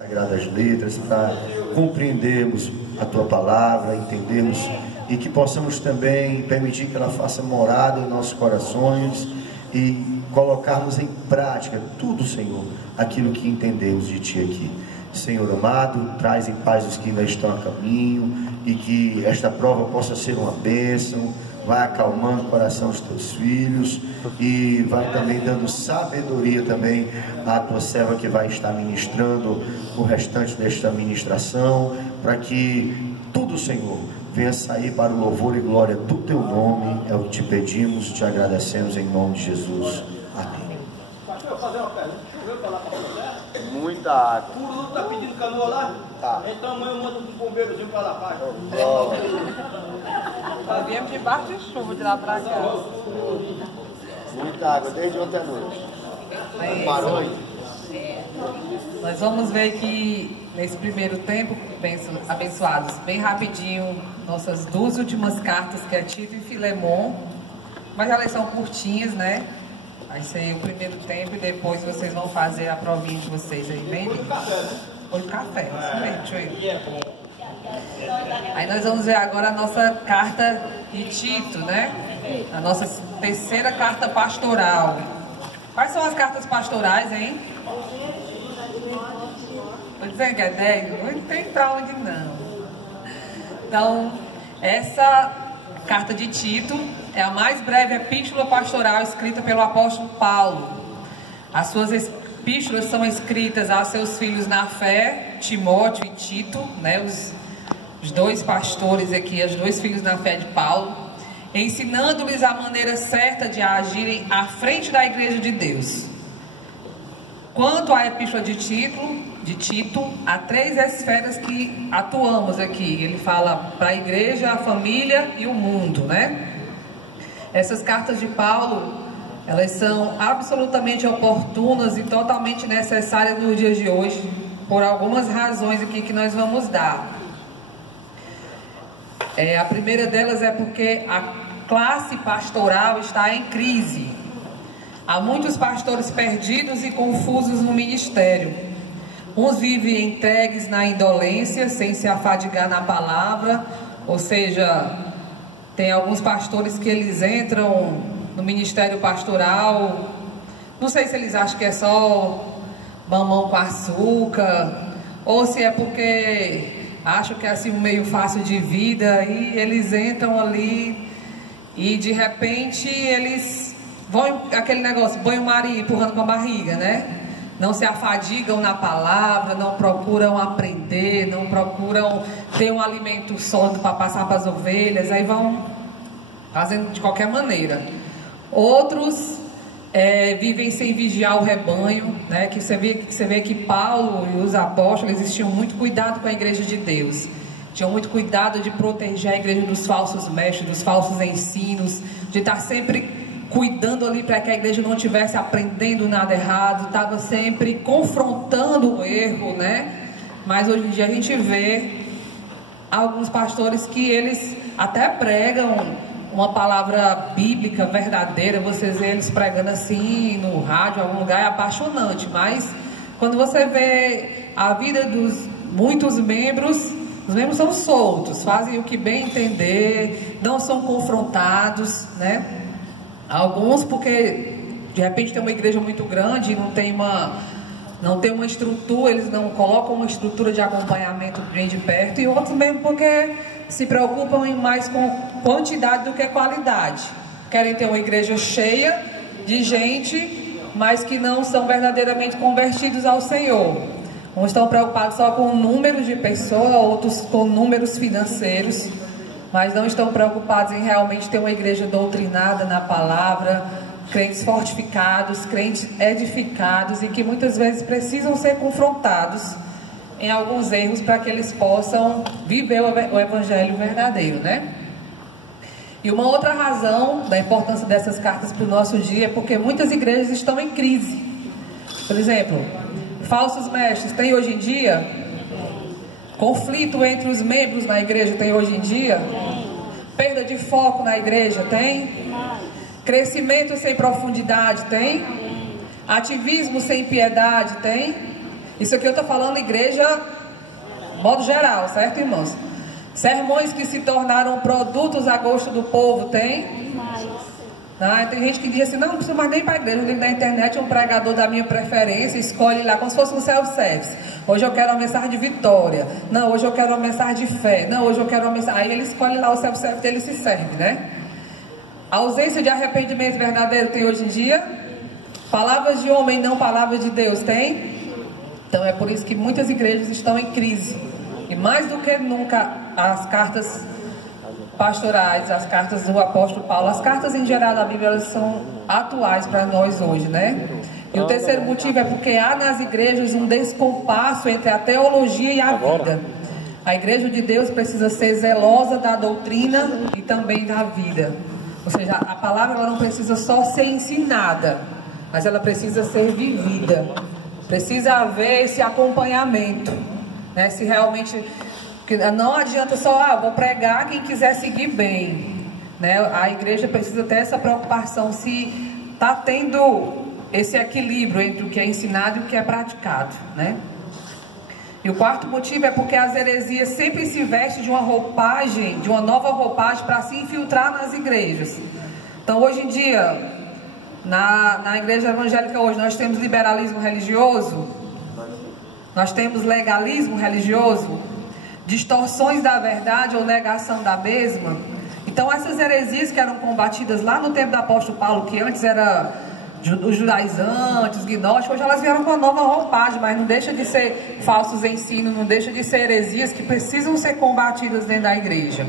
Sagradas letras, para compreendermos a Tua Palavra, entendermos e que possamos também permitir que ela faça morada em nossos corações e colocarmos em prática tudo, Senhor, aquilo que entendemos de Ti aqui. Senhor amado, traz em paz os que ainda estão a caminho e que esta prova possa ser uma bênção. Vai acalmando o coração dos Teus filhos e vai também dando sabedoria também à Tua serva que vai estar ministrando o restante desta ministração, para que tudo, Senhor, venha sair para o louvor e glória do Teu nome. É o que te pedimos, te agradecemos em nome de Jesus. Amém. Pastor, eu fazer uma pergunta. Choveu para lá para fazer? Muita água. O Lulu está pedindo canoa lá? Tá. Então amanhã eu mando um bombeirozinho para lá, pai. Nós viemos debaixo de chuva de lá para cá. Muita água desde ontem à noite. Mas Parou aí? nós vamos ver que nesse primeiro tempo, abençoados, bem rapidinho, nossas duas últimas cartas, que é Tito e Filemon, mas elas são curtinhas, né? Vai ser o primeiro tempo e depois vocês vão fazer a provinha de vocês aí, bem lindo. Foi café, isso mesmo, deixa eu ir. Aí nós vamos ver agora a nossa carta de Tito, né? A nossa terceira carta pastoral. Quais são as cartas pastorais, hein? Vou dizer que é 10, não tem pra onde não. Então, essa carta de Tito é a mais breve epístola pastoral escrita pelo apóstolo Paulo. As suas epístolas são escritas a seus filhos na fé, Timóteo e Tito, né? Os dois pastores aqui, os dois filhos na fé de Paulo, ensinando-lhes a maneira certa de agirem à frente da igreja de Deus. Quanto à epístola de Tito, há três esferas que atuamos aqui. Ele fala para a igreja, a família e o mundo, né? Essas cartas de Paulo, elas são absolutamente oportunas e totalmente necessárias nos dias de hoje, por algumas razões aqui que nós vamos dar. A primeira delas é porque a classe pastoral está em crise. Há muitos pastores perdidos e confusos no ministério. Uns vivem entregues na indolência, sem se afadigar na palavra, ou seja, tem alguns pastores que eles entram no ministério pastoral, não sei se eles acham que é só mamão com açúcar, ou se é porque acham que é assim um meio fácil de vida, e eles entram ali e de repente eles vão, aquele negócio, banho-maria empurrando com a barriga, né? Não se afadigam na palavra, não procuram aprender, não procuram ter um alimento sólido para passar para as ovelhas, aí vão fazendo de qualquer maneira. Outros vivem sem vigiar o rebanho, né? Que você vê que Paulo e os apóstolos, eles tinham muito cuidado com a igreja de Deus, tinham muito cuidado de proteger a igreja dos falsos mestres, dos falsos ensinos, de estar sempre cuidando ali para que a igreja não estivesse aprendendo nada errado, estava sempre confrontando o erro, né? Mas hoje em dia a gente vê alguns pastores que eles até pregam uma palavra bíblica verdadeira, vocês vê eles pregando assim no rádio, em algum lugar, é apaixonante, mas quando você vê a vida dos muitos membros, os membros são soltos, fazem o que bem entender, não são confrontados, né? Alguns porque de repente tem uma igreja muito grande e não tem uma estrutura, eles não colocam uma estrutura de acompanhamento bem de perto, e outros mesmo porque se preocupam mais com quantidade do que qualidade. Querem ter uma igreja cheia de gente, mas que não são verdadeiramente convertidos ao Senhor. Uns estão preocupados só com o número de pessoas, outros com números financeiros, mas não estão preocupados em realmente ter uma igreja doutrinada na palavra, crentes fortificados, crentes edificados, e que muitas vezes precisam ser confrontados em alguns erros para que eles possam viver o evangelho verdadeiro, né? E uma outra razão da importância dessas cartas para o nosso dia é porque muitas igrejas estão em crise. Por exemplo, falsos mestres tem hoje em dia? Conflito entre os membros na igreja tem hoje em dia? Perda de foco na igreja tem? Crescimento sem profundidade tem? Ativismo sem piedade tem? Isso aqui eu estou falando igreja, modo geral, certo, irmãos? Sermões que se tornaram produtos a gosto do povo, tem? Tem gente que diz assim, não precisa mais nem ir para a igreja, eu ligo na internet, um pregador da minha preferência, escolhe lá como se fosse um self-service. Hoje eu quero uma mensagem de vitória. Não, hoje eu quero uma mensagem de fé. Não, hoje eu quero uma mensagem... Aí ele escolhe lá o self-service dele e se serve, né? A ausência de arrependimento verdadeiro tem hoje em dia? Palavras de homem, não palavras de Deus, tem? Então é por isso que muitas igrejas estão em crise. E mais do que nunca, as cartas pastorais, as cartas do apóstolo Paulo, as cartas em geral da Bíblia, elas são atuais para nós hoje, né? E o terceiro motivo é porque há nas igrejas um descompasso entre a teologia e a vida. A igreja de Deus precisa ser zelosa da doutrina e também da vida. Ou seja, a palavra ela não precisa só ser ensinada, mas ela precisa ser vivida. Precisa haver esse acompanhamento, né? Se realmente... Não adianta só, vou pregar quem quiser seguir bem, né? A igreja precisa ter essa preocupação se está tendo esse equilíbrio entre o que é ensinado e o que é praticado, né? E o quarto motivo é porque as heresias sempre se vestem de uma roupagem, de uma nova roupagem para se infiltrar nas igrejas. Então hoje em dia, na igreja evangélica hoje, nós temos liberalismo religioso, nós temos legalismo religioso, distorções da verdade ou negação da mesma. Então essas heresias que eram combatidas lá no tempo do apóstolo Paulo, que antes era os judaizantes, os gnósticos, hoje elas vieram com uma nova roupagem, mas não deixa de ser falsos ensinos, não deixa de ser heresias que precisam ser combatidas dentro da igreja.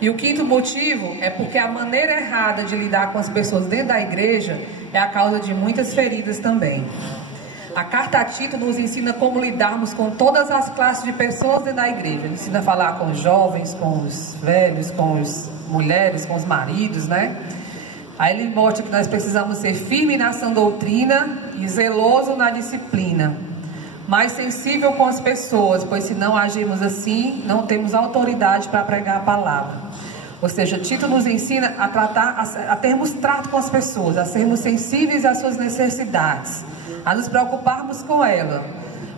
E o quinto motivo é porque a maneira errada de lidar com as pessoas dentro da igreja é a causa de muitas feridas também. A carta a Tito nos ensina como lidarmos com todas as classes de pessoas dentro da igreja. Ele ensina a falar com os jovens, com os velhos, com as mulheres, com os maridos, né? Aí ele mostra que nós precisamos ser firmes na sã doutrina e zeloso na disciplina. Mais sensível com as pessoas, pois se não agirmos assim, não temos autoridade para pregar a palavra. Ou seja, Tito nos ensina a termos trato com as pessoas, a sermos sensíveis às suas necessidades, a nos preocuparmos com ela,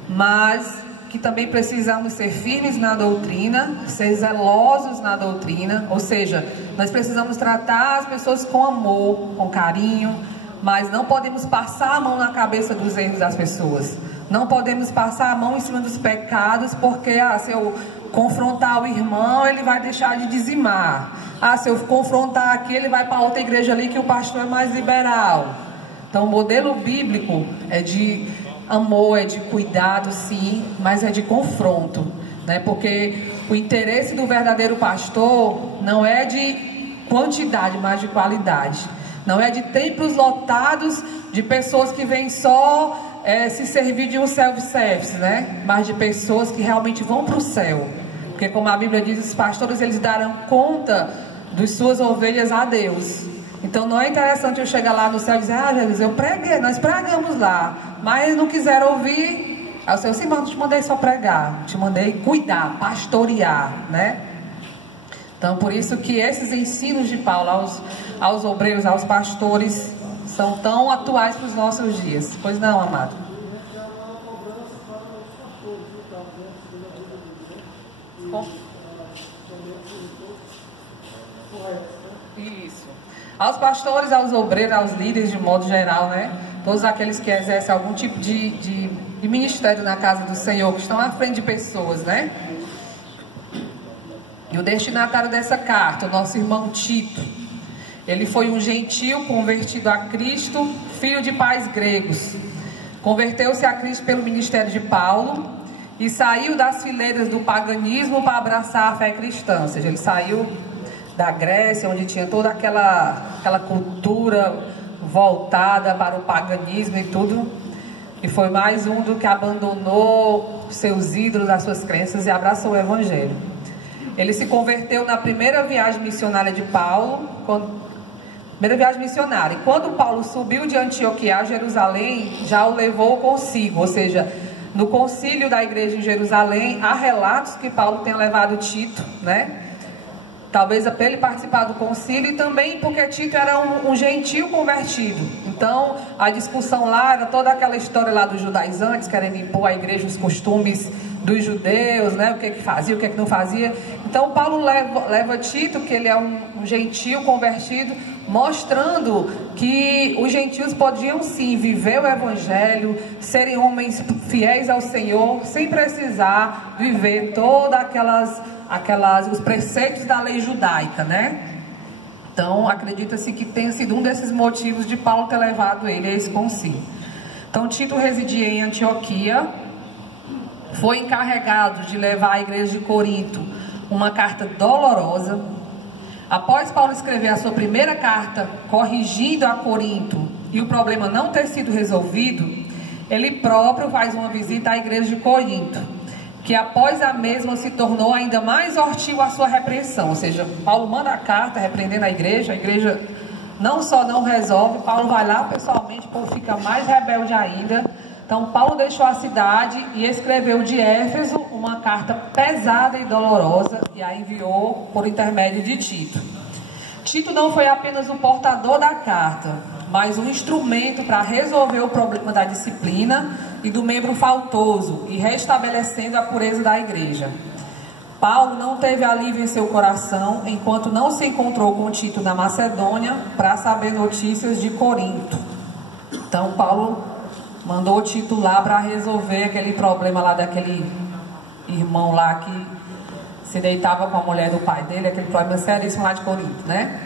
mas que também precisamos ser firmes na doutrina, ser zelosos na doutrina, ou seja, nós precisamos tratar as pessoas com amor, com carinho, mas não podemos passar a mão na cabeça dos erros das pessoas, não podemos passar a mão em cima dos pecados, porque se eu confrontar o irmão, ele vai deixar de dizimar, se eu confrontar aqui, ele vai para outra igreja ali que o pastor é mais liberal. Então o modelo bíblico é de amor, é de cuidado, sim, mas é de confronto, né? Porque o interesse do verdadeiro pastor não é de quantidade, mas de qualidade. Não é de templos lotados de pessoas que vêm só se servir de um self-service, né? Mas de pessoas que realmente vão para o céu. Porque como a Bíblia diz, os pastores eles darão conta de suas ovelhas a Deus. Então não é interessante eu chegar lá no céu e dizer, Jesus, eu preguei, nós pregamos lá, mas eles não quiseram ouvir. Aí o Senhor, sim, mas não te mandei só pregar, te mandei cuidar, pastorear, né? Então por isso que esses ensinos de Paulo aos obreiros, aos pastores, são tão atuais para os nossos dias. Pois não, amado? Isso. Aos pastores, aos obreiros, aos líderes de modo geral, né? Todos aqueles que exercem algum tipo de ministério na casa do Senhor, que estão à frente de pessoas, né? E o destinatário dessa carta, o nosso irmão Tito, ele foi um gentil convertido a Cristo, filho de pais gregos. Converteu-se a Cristo pelo ministério de Paulo e saiu das fileiras do paganismo para abraçar a fé cristã. Ou seja, ele saiu da Grécia, onde tinha toda aquela cultura voltada para o paganismo e tudo, e foi mais um do que abandonou seus ídolos, as suas crenças e abraçou o Evangelho. Ele se converteu na primeira viagem missionária de Paulo, primeira viagem missionária, e quando Paulo subiu de Antioquia a Jerusalém, já o levou consigo, ou seja, no concílio da igreja em Jerusalém, há relatos que Paulo tenha levado Tito, né? talvez para ele participar do concílio, e também porque Tito era um gentio convertido. Então a discussão lá era toda aquela história lá dos judaizantes querendo impor à igreja os costumes dos judeus, né? O que fazia, o que não fazia. Então Paulo leva Tito, que ele é um gentio convertido, mostrando que os gentios podiam sim viver o evangelho, serem homens fiéis ao Senhor, sem precisar viver todas os preceitos da lei judaica, né? Então acredita-se que tenha sido um desses motivos de Paulo ter levado ele a esse concílio. Então Tito residia em Antioquia, foi encarregado de levar à igreja de Corinto uma carta dolorosa. Após Paulo escrever a sua primeira carta corrigindo a Corinto e o problema não ter sido resolvido, ele próprio faz uma visita à igreja de Corinto, que após a mesma se tornou ainda mais hostil à sua repreensão. Ou seja, Paulo manda a carta repreendendo a igreja não só não resolve, Paulo vai lá pessoalmente, o povo fica mais rebelde ainda. Então Paulo deixou a cidade e escreveu de Éfeso uma carta pesada e dolorosa, e a enviou por intermédio de Tito. Tito não foi apenas o portador da carta, mas um instrumento para resolver o problema da disciplina e do membro faltoso, e restabelecendo a pureza da igreja. Paulo não teve alívio em seu coração enquanto não se encontrou com Tito na Macedônia para saber notícias de Corinto. Então Paulo mandou Tito lá para resolver aquele problema lá daquele irmão lá que se deitava com a mulher do pai dele, aquele problema seríssimo lá de Corinto, né?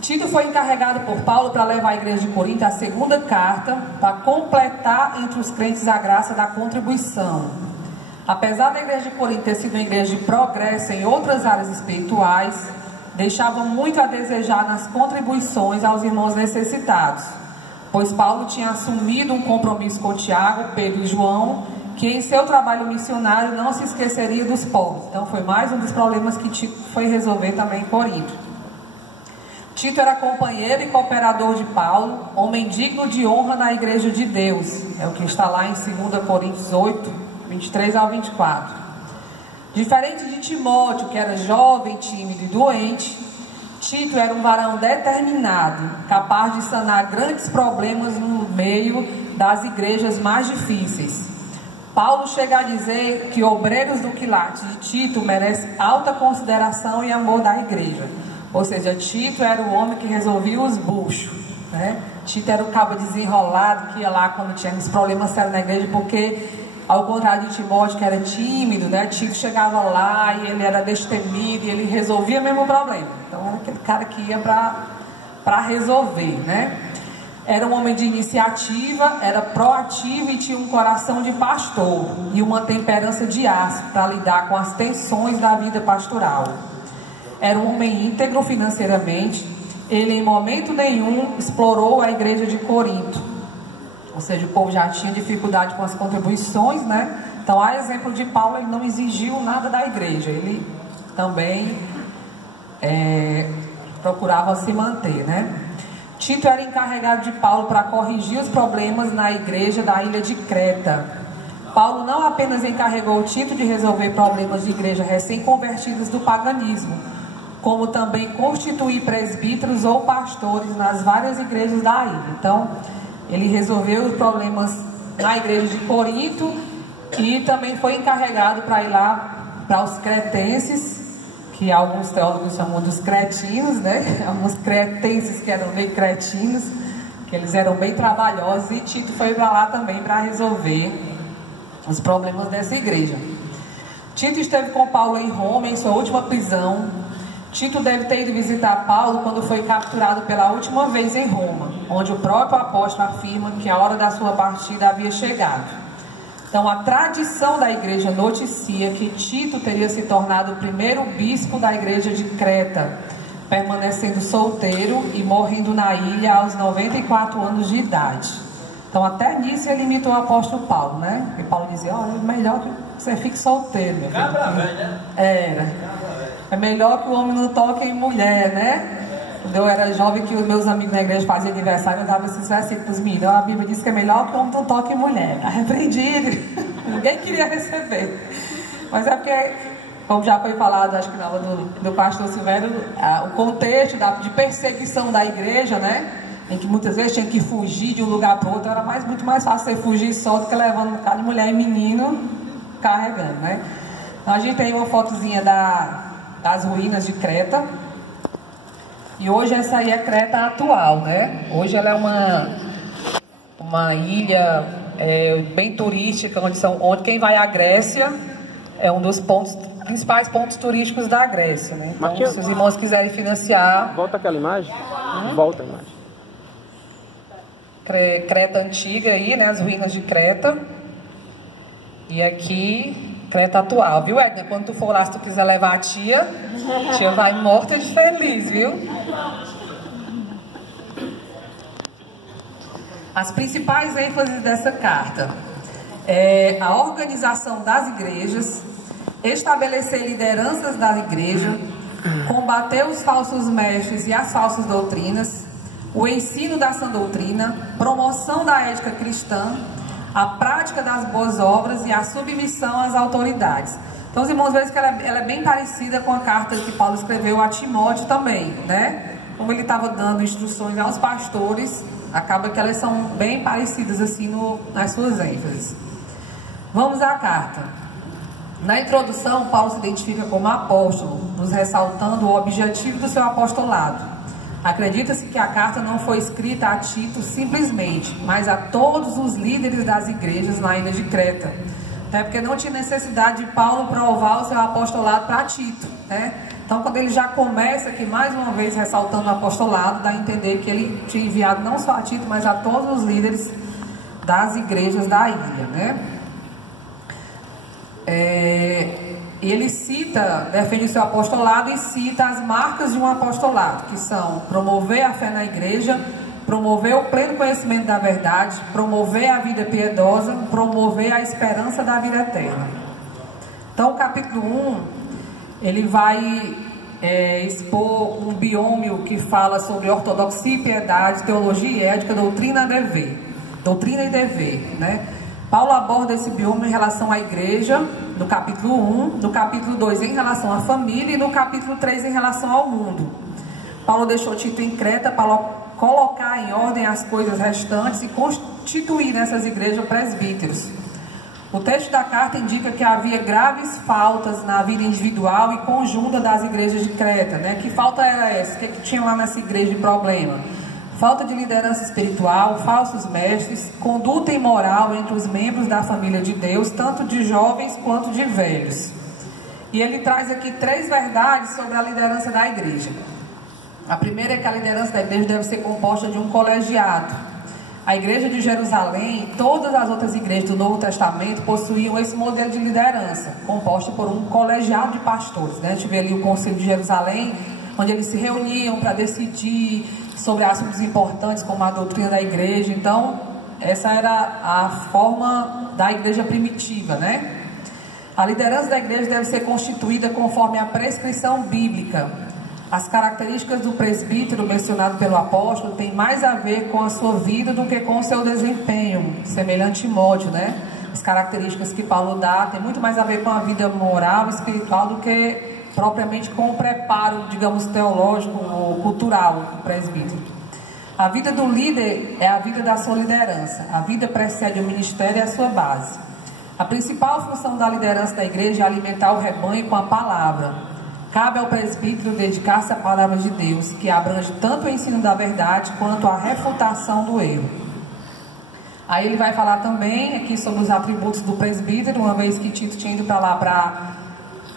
Tito foi encarregado por Paulo para levar à igreja de Corinto a segunda carta para completar entre os crentes a graça da contribuição. Apesar da igreja de Corinto ter sido uma igreja de progresso em outras áreas espirituais, deixava muito a desejar nas contribuições aos irmãos necessitados, pois Paulo tinha assumido um compromisso com Tiago, Pedro e João, que em seu trabalho missionário não se esqueceria dos pobres. Então foi mais um dos problemas que Tito foi resolver também em Corinto. Tito era companheiro e cooperador de Paulo, homem digno de honra na igreja de Deus. É o que está lá em 2 Coríntios 8, 23 ao 24. Diferente de Timóteo, que era jovem, tímido e doente, Tito era um varão determinado, capaz de sanar grandes problemas no meio das igrejas mais difíceis. Paulo chega a dizer que obreiros do quilate de Tito merecem alta consideração e amor da igreja. Ou seja, Tito era o homem que resolvia os buchos, né? Tito era o cabo desenrolado que ia lá quando tinha uns problemas sérios na igreja, porque ao contrário de Timóteo, que era tímido, né? Tito chegava lá e ele era destemido e ele resolvia mesmo o problema. Então era aquele cara que ia para resolver, né? Era um homem de iniciativa, era proativo e tinha um coração de pastor e uma temperança de aço para lidar com as tensões da vida pastoral. Era um homem íntegro financeiramente. Ele em momento nenhum explorou a igreja de Corinto. Ou seja, o povo já tinha dificuldade com as contribuições, né? Então, a exemplo de Paulo, ele não exigiu nada da igreja. Ele também procurava se manter, né? Tito era encarregado de Paulo para corrigir os problemas na igreja da ilha de Creta. Paulo não apenas encarregou Tito de resolver problemas de igreja recém-convertidas do paganismo, como também constituir presbíteros ou pastores nas várias igrejas da ilha. Então, ele resolveu os problemas na igreja de Corinto e também foi encarregado para ir lá para os cretenses, que alguns teólogos chamam dos cretinos, né? Alguns cretenses que eram meio cretinos, que eles eram bem trabalhosos, e Tito foi para lá também para resolver os problemas dessa igreja. Tito esteve com Paulo em Roma, em sua última prisão. Tito deve ter ido visitar Paulo quando foi capturado pela última vez em Roma, onde o próprio apóstolo afirma que a hora da sua partida havia chegado. Então, a tradição da igreja noticia que Tito teria se tornado o primeiro bispo da igreja de Creta, permanecendo solteiro e morrendo na ilha aos 94 anos de idade. Então, até nisso ele imitou o apóstolo Paulo, né? E Paulo dizia: olha, é melhor que você fique solteiro, meu filho. Cabra velho, né? Era. É melhor que o homem não toque em mulher, né? Quando eu era jovem, que os meus amigos na igreja faziam aniversário, eu dava esses versículos para os meninos. A Bíblia diz que é melhor que o homem não toque em mulher. Está repreendido. Ninguém queria receber. Mas é porque como já foi falado, acho que na aula do pastor Silvério, o contexto de perseguição da igreja, né? Em que muitas vezes tinha que fugir de um lugar para o outro, era muito mais fácil você fugir só do que levando um bocado de mulher e menino carregando, né? Então a gente tem uma fotozinha das ruínas de Creta. E hoje essa aí é Creta atual, né? Hoje ela é uma ilha bem turística, onde quem vai à Grécia é um dos principais pontos turísticos da Grécia, né? Então, Marquinhos, se os irmãos quiserem financiar... Volta aquela imagem. Volta a imagem. Creta antiga aí, né? As ruínas de Creta. E aqui, Creta atual, viu, Edna? Quando tu for lá, se tu quiser levar a tia vai morta de feliz, viu? As principais ênfases dessa carta é a organização das igrejas, estabelecer lideranças da igreja, combater os falsos mestres e as falsas doutrinas, o ensino da sã doutrina, promoção da ética cristã, a prática das boas obras e a submissão às autoridades. Então, os irmãos veem que ela é bem parecida com a carta que Paulo escreveu a Timóteo também, né? Como ele estava dando instruções aos pastores, acaba que elas são bem parecidas assim nas suas ênfases. Vamos à carta. Na introdução, Paulo se identifica como apóstolo, nos ressaltando o objetivo do seu apostolado. Acredita-se que a carta não foi escrita a Tito simplesmente, mas a todos os líderes das igrejas na ilha de Creta. Até porque não tinha necessidade de Paulo provar o seu apostolado para Tito, né? Então, quando ele já começa aqui, mais uma vez, ressaltando o apostolado, dá a entender que ele tinha enviado não só a Tito, mas a todos os líderes das igrejas da ilha, né? E ele defende o seu apostolado e cita as marcas de um apostolado, que são promover a fé na igreja, promover o pleno conhecimento da verdade, promover a vida piedosa, promover a esperança da vida eterna. Então, o capítulo 1, ele vai expor um biômio que fala sobre ortodoxia e piedade, teologia e ética, doutrina e dever, né? Paulo aborda esse bioma em relação à igreja, no capítulo 1, no capítulo 2 em relação à família e no capítulo 3 em relação ao mundo. Paulo deixou Tito em Creta para colocar em ordem as coisas restantes e constituir nessas igrejas presbíteros. O texto da carta indica que havia graves faltas na vida individual e conjunta das igrejas de Creta, né? Que falta era essa? O que tinha lá nessa igreja de problema? Falta de liderança espiritual, falsos mestres, conduta imoral entre os membros da família de Deus, tanto de jovens quanto de velhos. E ele traz aqui 3 verdades sobre a liderança da igreja. A primeira é que a liderança da igreja deve ser composta de um colegiado. A igreja de Jerusalém e todas as outras igrejas do Novo Testamento possuíam esse modelo de liderança, composta por um colegiado de pastores, né? A gente vê ali o Concílio de Jerusalém, onde eles se reuniam para decidir sobre assuntos importantes como a doutrina da igreja. Então, essa era a forma da igreja primitiva, né? A liderança da igreja deve ser constituída conforme a prescrição bíblica. As características do presbítero mencionado pelo apóstolo têm mais a ver com a sua vida do que com o seu desempenho, semelhante a Timóteo, né? As características que Paulo dá tem muito mais a ver com a vida moral e espiritual do que propriamente com o preparo, digamos, teológico ou cultural do presbítero. A vida do líder é a vida da sua liderança. A vida precede o ministério e a sua base. A principal função da liderança da igreja é alimentar o rebanho com a palavra. Cabe ao presbítero dedicar-se à palavra de Deus, que abrange tanto o ensino da verdade quanto a refutação do erro. Aí ele vai falar também aqui sobre os atributos do presbítero, uma vez que Tito tinha ido para lá para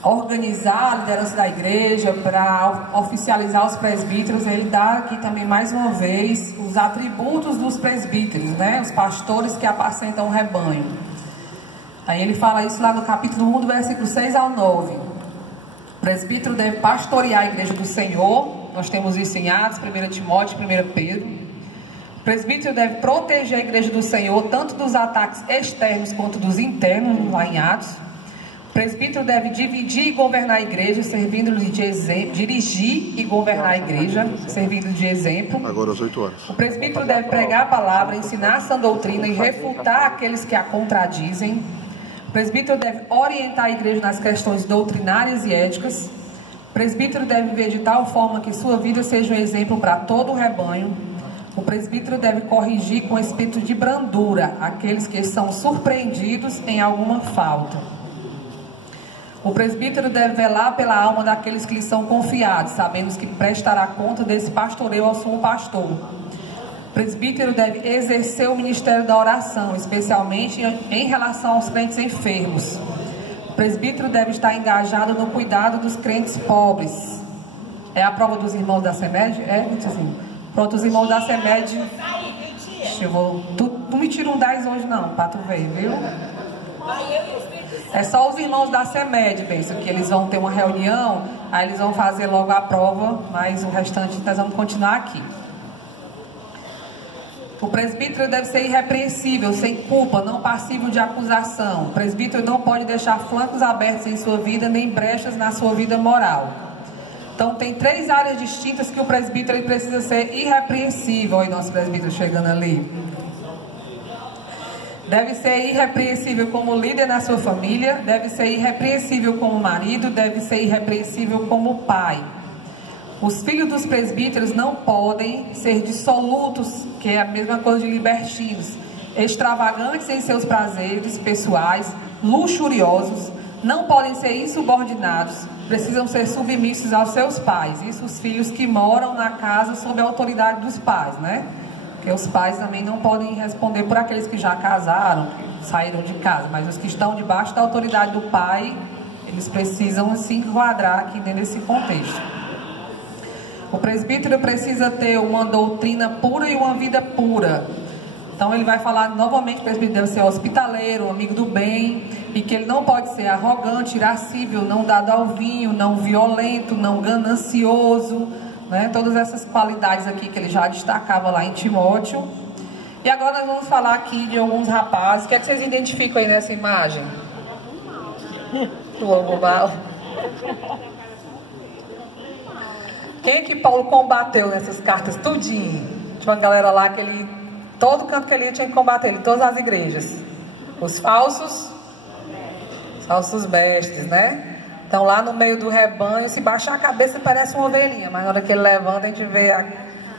organizar a liderança da igreja, para oficializar os presbíteros. Ele dá aqui também mais uma vez os atributos dos presbíteros, né? Os pastores que apacentam o rebanho. Aí ele fala isso lá no capítulo 1, do versículo 6 ao 9. O presbítero deve pastorear a igreja do Senhor. Nós temos isso em Atos, 1 Timóteo e 1 Pedro. O presbítero deve proteger a igreja do Senhor, tanto dos ataques externos quanto dos internos, lá em Atos. O presbítero deve dividir e governar a igreja, servindo-lhe de exemplo, dirigir e governar a igreja, servindo de exemplo. Agora às 8 horas. O presbítero deve pregar a palavra, ensinar a sã doutrina e refutar aqueles que a contradizem. O O presbítero deve orientar a igreja nas questões doutrinárias e éticas. O presbítero deve viver de tal forma que sua vida seja um exemplo para todo o rebanho. O presbítero deve corrigir com espírito de brandura aqueles que são surpreendidos em alguma falta. O presbítero deve velar pela alma daqueles que lhe são confiados, sabendo que prestará conta desse pastoreio ao sumo pastor. O presbítero deve exercer o ministério da oração, especialmente em relação aos crentes enfermos. O presbítero deve estar engajado no cuidado dos crentes pobres. É a prova dos irmãos da CEMED? É, assim. Pronto, os irmãos da CEMED. Tu me tira um 10 hoje não, pra tu ver, viu? É só os irmãos da CEMED, penso, que eles vão ter uma reunião, aí eles vão fazer logo a prova, mas o restante nós vamos continuar aqui. O presbítero deve ser irrepreensível, sem culpa, não passível de acusação. O presbítero não pode deixar flancos abertos em sua vida, nem brechas na sua vida moral. Então tem 3 áreas distintas que o presbítero ele precisa ser irrepreensível. Olha o nosso presbítero chegando ali. Deve ser irrepreensível como líder na sua família, deve ser irrepreensível como marido, deve ser irrepreensível como pai. Os filhos dos presbíteros não podem ser dissolutos, que é a mesma coisa de libertinos, extravagantes em seus prazeres pessoais, luxuriosos, não podem ser insubordinados, precisam ser submissos aos seus pais. Isso os filhos que moram na casa sob a autoridade dos pais, né? Porque os pais também não podem responder por aqueles que já casaram, que saíram de casa, mas os que estão debaixo da autoridade do pai, eles precisam se enquadrar aqui dentro desse contexto. O presbítero precisa ter uma doutrina pura e uma vida pura. Então ele vai falar novamente que o presbítero deve ser hospitaleiro, amigo do bem, e que ele não pode ser arrogante, irascível, não dado ao vinho, não violento, não ganancioso, né? Todas essas qualidades aqui que ele já destacava lá em Timóteo. E agora nós vamos falar aqui de alguns rapazes. O que é que vocês identificam aí nessa imagem? O lobo mal. Quem é que Paulo combateu nessas cartas? Tudinho. Tinha uma galera lá que ele, todo canto que ele ia tinha que combater, ele, todas as igrejas. Os falsos mestres, né? Então lá no meio do rebanho, se baixar a cabeça parece uma ovelhinha, mas na hora que ele levanta a gente vê a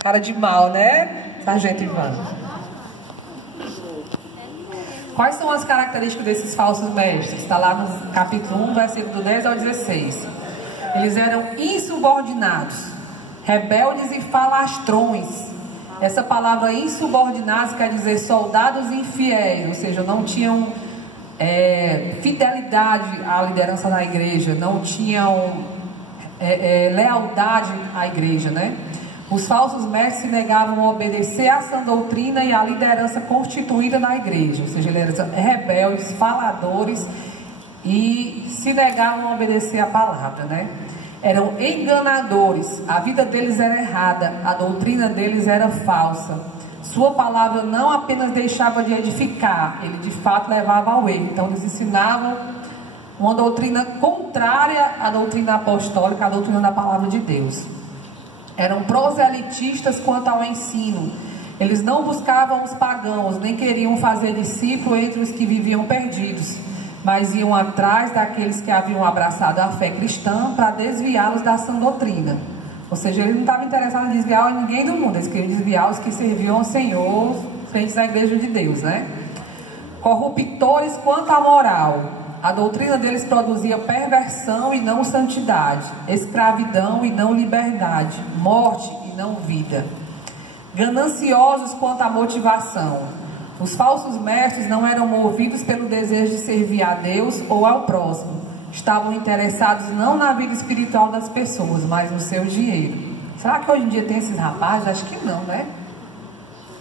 cara de mal, né? Sargento Ivan. Quais são as características desses falsos mestres? Está lá no capítulo 1, versículo 10 ao 16. Eles eram insubordinados, rebeldes e falastrões. Essa palavra insubordinados quer dizer soldados infiéis, ou seja, não tinham fidelidade à liderança da igreja, não tinham lealdade à igreja, né? Os falsos mestres se negavam a obedecer à sã doutrina e à liderança constituída na igreja, ou seja, eles eram rebeldes, faladores e se negavam a obedecer à palavra, né? Eram enganadores, a vida deles era errada, a doutrina deles era falsa. Sua palavra não apenas deixava de edificar, ele de fato levava ao erro. Então eles ensinavam uma doutrina contrária à doutrina apostólica, à doutrina da palavra de Deus. Eram proselitistas quanto ao ensino. Eles não buscavam os pagãos, nem queriam fazer discípulo entre os que viviam perdidos, mas iam atrás daqueles que haviam abraçado a fé cristã para desviá-los da sã doutrina. Ou seja, eles não estavam interessados em desviar ninguém do mundo, eles queriam desviar os que serviam ao Senhor, os crentes da igreja de Deus, né? Corruptores quanto à moral. A doutrina deles produzia perversão e não santidade, escravidão e não liberdade, morte e não vida. Gananciosos quanto à motivação. Os falsos mestres não eram movidos pelo desejo de servir a Deus ou ao próximo. Estavam interessados não na vida espiritual das pessoas, mas no seu dinheiro. Será que hoje em dia tem esses rapazes? Acho que não, né?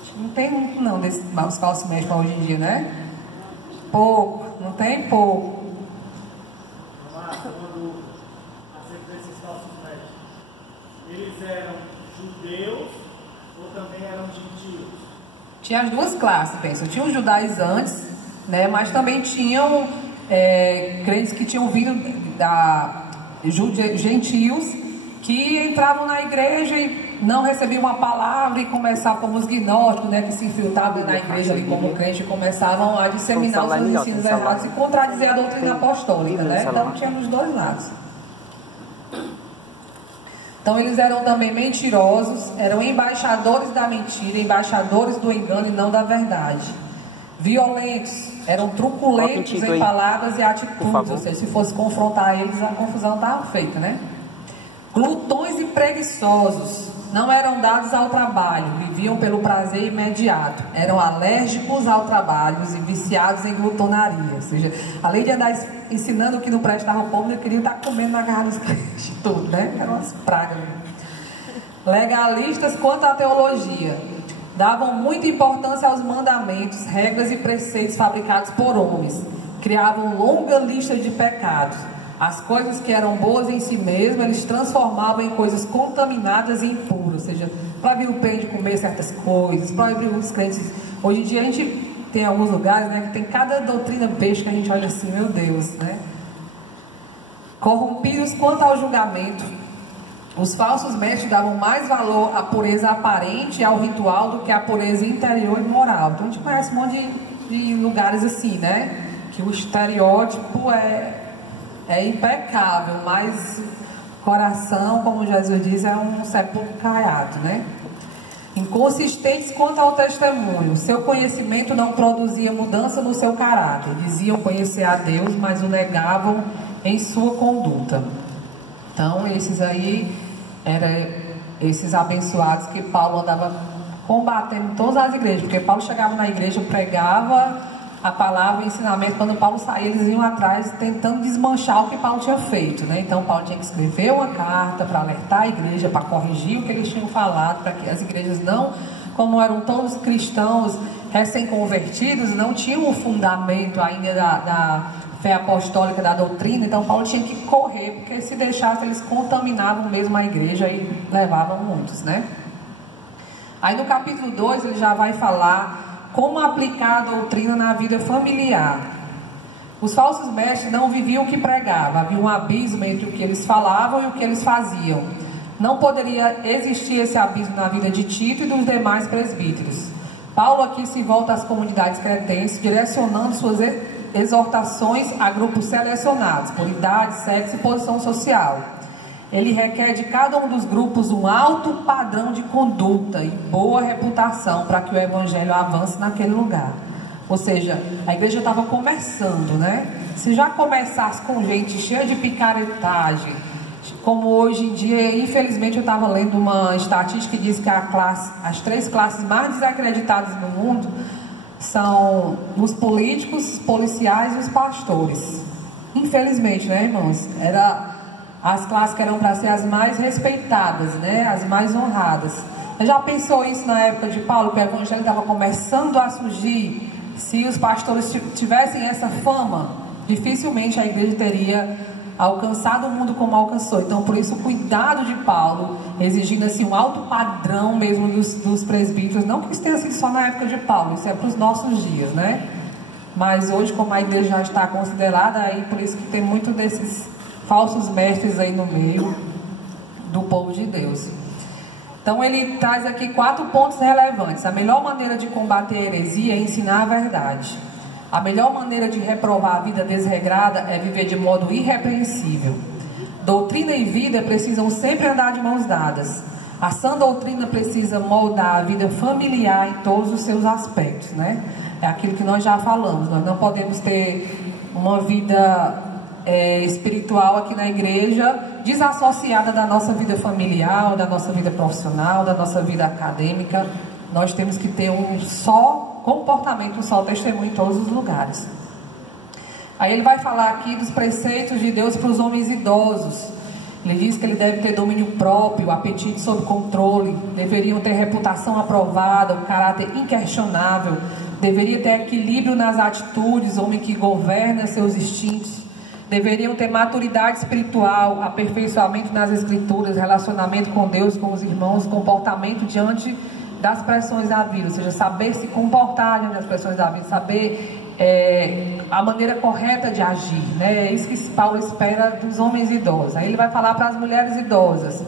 Acho que não tem muito não desses falsos mestres hoje em dia, né? Pouco, não tem pouco. Quando acerca desses falsos mestres, eles eram judeus ou também eram gentios? Tinha as duas classes, penso. Tinha os judaizantes, né? Mas também tinham crentes que tinham vindo gentios que entravam na igreja e não recebiam uma palavra e começavam como os gnósticos, né, que se infiltravam na igreja ali como crente e começavam a disseminar os seus ensinos errados e contradizer a doutrina apostólica, né? Então tínhamos dois lados. Então eles eram também mentirosos, eram embaixadores da mentira, embaixadores do engano e não da verdade. Violentos, eram truculentos em palavras e atitudes, ou seja, se fosse confrontar eles, a confusão estava feita, né? Glutões e preguiçosos, não eram dados ao trabalho, viviam pelo prazer imediato, eram alérgicos ao trabalho e viciados em glutonaria, ou seja, além de andar ensinando o que não prestava ao povo, eles queriam estar comendo na garra dos crentes, tudo, né? Eram umas pragas. Legalistas quanto à teologia, davam muita importância aos mandamentos, regras e preceitos fabricados por homens, criavam longa lista de pecados. As coisas que eram boas em si mesmas, eles transformavam em coisas contaminadas e impuras. Ou seja, proibiram o crente de comer certas coisas, proibiram os crentes. Hoje em dia a gente tem alguns lugares, né, que tem cada doutrina besta que a gente olha assim, meu Deus, né? Corrompidos quanto ao julgamento, os falsos mestres davam mais valor à pureza aparente e ao ritual do que à pureza interior e moral. Então a gente conhece um monte de lugares assim, né? Que o estereótipo é impecável, mas o coração, como Jesus diz, é um sepulcro caiado, né? Inconsistentes quanto ao testemunho, seu conhecimento não produzia mudança no seu caráter. Diziam conhecer a Deus, mas o negavam em sua conduta. Então, esses aí eram esses abençoados que Paulo andava combatendo em todas as igrejas, porque Paulo chegava na igreja, pregava a palavra, o ensinamento. Quando Paulo saía, eles iam atrás tentando desmanchar o que Paulo tinha feito, né? Então Paulo tinha que escrever uma carta para alertar a igreja, para corrigir o que eles tinham falado, para que as igrejas não, como eram todos cristãos recém-convertidos, não tinham o fundamento ainda da fé apostólica, da doutrina. Então Paulo tinha que correr, porque se deixasse eles contaminavam mesmo a igreja e levavam muitos, né? Aí no capítulo 2 ele já vai falar como aplicar a doutrina na vida familiar. Os falsos mestres não viviam o que pregavam, havia um abismo entre o que eles falavam e o que eles faziam. Não poderia existir esse abismo na vida de Tito e dos demais presbíteros. Paulo aqui se volta às comunidades cretenses, direcionando suas exortações a grupos selecionados, por idade, sexo e posição social. Ele requer de cada um dos grupos um alto padrão de conduta e boa reputação para que o evangelho avance naquele lugar. Ou seja, a igreja estava começando, né? Se já começasse com gente cheia de picaretagem, como hoje em dia, infelizmente eu estava lendo uma estatística que diz que as 3 classes mais desacreditadas no mundo são os políticos, os policiais e os pastores. Infelizmente, né, irmãos? As classes que eram para ser as mais respeitadas, né? As mais honradas. Você já pensou isso na época de Paulo, que o evangelho estava começando a surgir? Se os pastores tivessem essa fama, dificilmente a igreja teria alcançado o mundo como alcançou. Então, por isso, o cuidado de Paulo, exigindo assim um alto padrão mesmo dos presbíteros. Não que isso tenha sido só na época de Paulo, isso é para os nossos dias, né? Mas hoje, como a igreja já está considerada, aí por isso que tem muito desses falsos mestres aí no meio do povo de Deus. Então ele traz aqui 4 pontos relevantes. A melhor maneira de combater a heresia é ensinar a verdade. A melhor maneira de reprovar a vida desregrada é viver de modo irrepreensível. Doutrina e vida precisam sempre andar de mãos dadas. A sã doutrina precisa moldar a vida familiar em todos os seus aspectos, né? É aquilo que nós já falamos. Nós não podemos ter uma vida espiritual aqui na igreja desassociada da nossa vida familiar, da nossa vida profissional, da nossa vida acadêmica. Nós temos que ter um só comportamento, um só testemunho em todos os lugares. Aí ele vai falar aqui dos preceitos de Deus para os homens idosos. Ele diz que ele deve ter domínio próprio, apetite sob controle, deveriam ter reputação aprovada, um caráter inquestionável, deveria ter equilíbrio nas atitudes, homem que governa seus instintos. Deveriam ter maturidade espiritual, aperfeiçoamento nas escrituras, relacionamento com Deus, com os irmãos, comportamento diante das pressões da vida, ou seja, saber se comportar diante das pressões da vida, saber a maneira correta de agir, né? É isso que Paulo espera dos homens idosos. Aí ele vai falar para as mulheres idosas.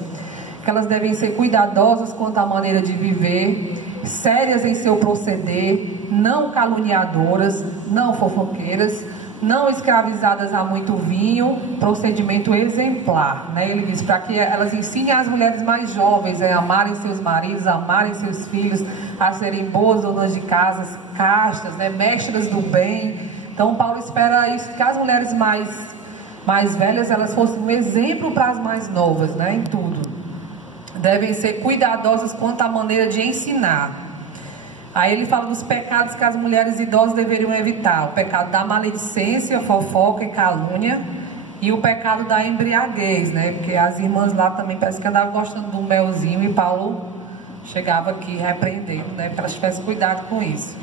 que elas devem ser cuidadosas quanto à maneira de viver, sérias em seu proceder, não caluniadoras, não fofoqueiras, não escravizadas a muito vinho, procedimento exemplar, né? Ele diz para que elas ensinem as mulheres mais jovens a amarem seus maridos, a amarem seus filhos, a serem boas donas de casas, castas, né? Mestras do bem. Então Paulo espera isso, que as mulheres mais velhas, elas fossem um exemplo para as mais novas, né? Em tudo. Devem ser cuidadosas quanto à maneira de ensinar. Aí ele fala dos pecados que as mulheres idosas deveriam evitar. O pecado da maledicência, fofoca e calúnia. E o pecado da embriaguez, né? Porque as irmãs lá também parece que andavam gostando do melzinho. E Paulo chegava aqui repreendendo, né? Para elas tivessem cuidado com isso.